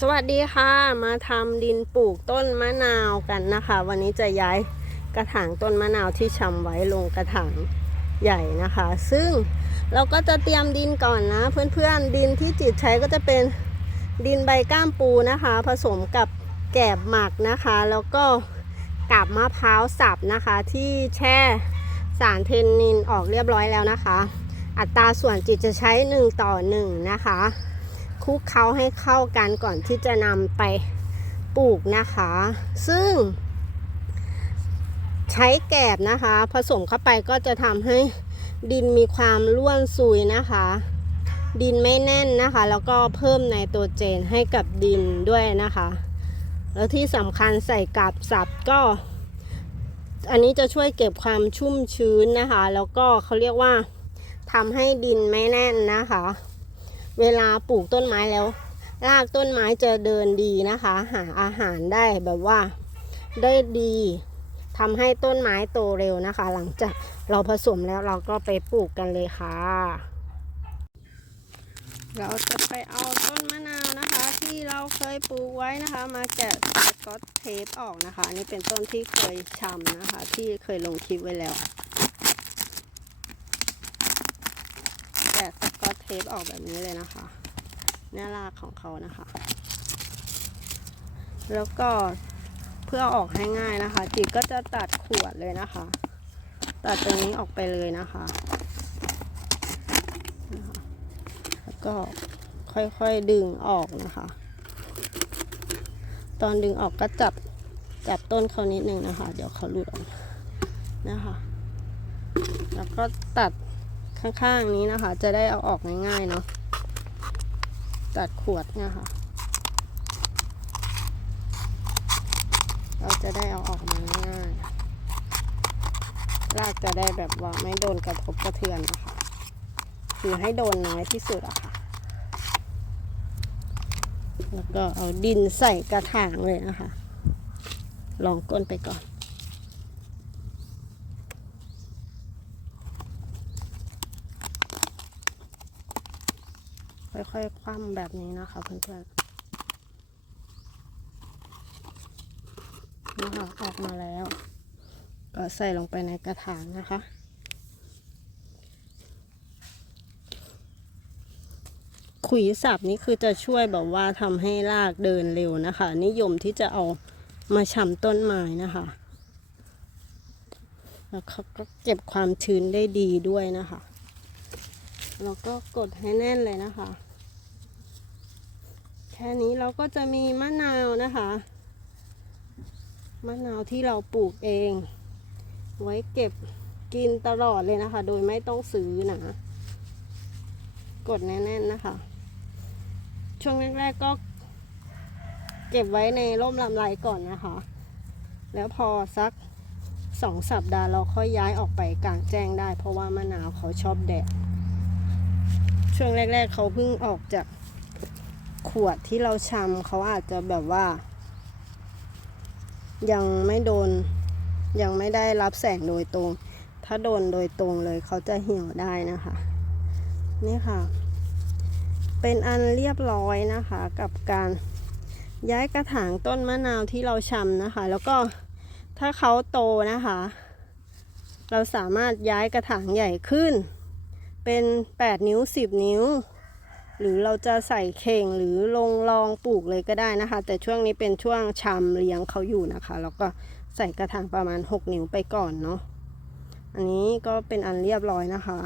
สวัสดีค่ะ มาทำดินปลูกต้นมะนาวกันนะคะ วันนี้จะย้ายกระถางต้นมะนาวที่ชำไว้ลงกระถางใหญ่นะคะ ซึ่งเราก็จะเตรียมดินก่อนนะ เพื่อนๆดินที่จิตใช้ก็จะเป็นดินใบก้ามปูนะคะ ผสมกับแกบหมักนะคะ แล้วก็กับมะพร้าวสับนะคะที่แช่สารเทนนินออกเรียบร้อยแล้วนะคะ อัตราส่วนจิตจะใช้ 1 ต่อ 1 นะคะ คลุกเคล้าให้เข้ากันก่อนที่จะนำไปปลูกนะคะ ซึ่ง ใช้แกบนะคะ ผสมเข้าไปก็จะทำให้ดินมีความร่วนซุยนะคะ ดินไม่แน่นนะคะ แล้วก็เพิ่มไนโตรเจนให้กับดินด้วยนะคะ แล้วที่สำคัญใส่กาบสับก็ อันนี้จะช่วยเก็บความชุ่มชื้นนะคะ แล้วก็เขาเรียกว่าทำให้ดินไม่แน่นนะคะ เวลาปลูกต้นไม้แล้วรากต้นไม้จะเดินดีนะคะ หาอาหารได้แบบว่าได้ดีทำให้ต้นไม้โตเร็วนะคะ หลังจากเราผสมแล้วเราก็ไปปลูกกันเลยค่ะ เราจะไปเอาต้นมะนาวนะคะ ที่เราเคยปลูกไว้นะคะ มาแกะสกอตเทปออกนะคะนนี้เป็นต้นที่เคยชำนะคะ ที่เคยลงคลิปไว้แล้ว กะสกอตเทปออกแบบนี้เลยนะคะเนี่ยรากของเขานะคะ แล้วก็เพื่อออกให้ง่ายนะคะจิตก็จะตัดขวดเลยนะคะ ตัดตรงนี้ออกไปเลยนะคะ แล้วก็ค่อยๆดึงออกนะคะ ตอนดึงออกก็จับจับต้นเขานิดนึงนะคะ เดี๋ยวเขาหลุดออกนะคะ แล้วก็ตัด ข้างๆนี้นะคะ จะได้เอาออกง่ายๆเนาะตัดขวดเนี่ยค่ะ เราจะได้เอาออกมาง่ายรากจะได้แบบว่าไม่โดนกระทบกระเทือนนะคะคือให้โดนน้อยที่สุดอะค่ะ แล้วก็เอาดินใส่กระถางเลยนะคะ ลองก้นไปก่อน ค่อยๆ คว่ำแบบนี้นะคะเพื่อนๆนี่ค่ะออกมาแล้ว ก็ใส่ลงไปในกระถางนะคะ ขุยสับนี่คือจะช่วยแบบว่าทำให้รากเดินเร็วนะคะ นิยมที่จะเอามาชำต้นไม้นะคะแล้วเขาก็เก็บความชื้นได้ดีด้วยนะคะ แล้วก็กดให้แน่นเลยนะคะ แค่นี้เราก็จะมีมะนาวนะคะ มะนาวที่เราปลูกเอง ไว้เก็บกินตลอดเลยนะคะ โดยไม่ต้องซื้อนะกดแน่นๆนะคะ ช่วงแรกๆก็เก็บไว้ในร่มลำไรก่อนนะคะ แล้วพอสักสองสัปดาห์เราค่อยย้ายออกไปกลางแจ้งได้ เพราะว่ามะนาวเขาชอบแดด ช่วงแรก ๆ เขาเพิ่งออกจาก ขวดที่เราชำเขาอาจจะแบบว่า ยังไม่โดน ยังไม่ได้รับแสงโดยตรง ถ้าโดนโดยตรงเลยเขาจะเหี่ยวได้นะคะ นี่ค่ะ เป็นอันเรียบร้อยนะคะ กับการย้ายกระถางต้นมะนาวที่เราชำนะคะ แล้วก็ถ้าเขาโตนะคะ เราสามารถย้ายกระถางใหญ่ขึ้น เป็น 8 นิ้ว 10 นิ้ว หรือเราจะใส่เข่งหรือลงรองปลูกเลยก็ได้นะคะ แต่ช่วงนี้เป็นช่วงชำเลี้ยงเขาอยู่นะคะ แล้วก็ใส่กระถางประมาณ 6 นิ้วไปก่อนเนาะอันนี้ก็เป็นอันเรียบร้อยนะคะ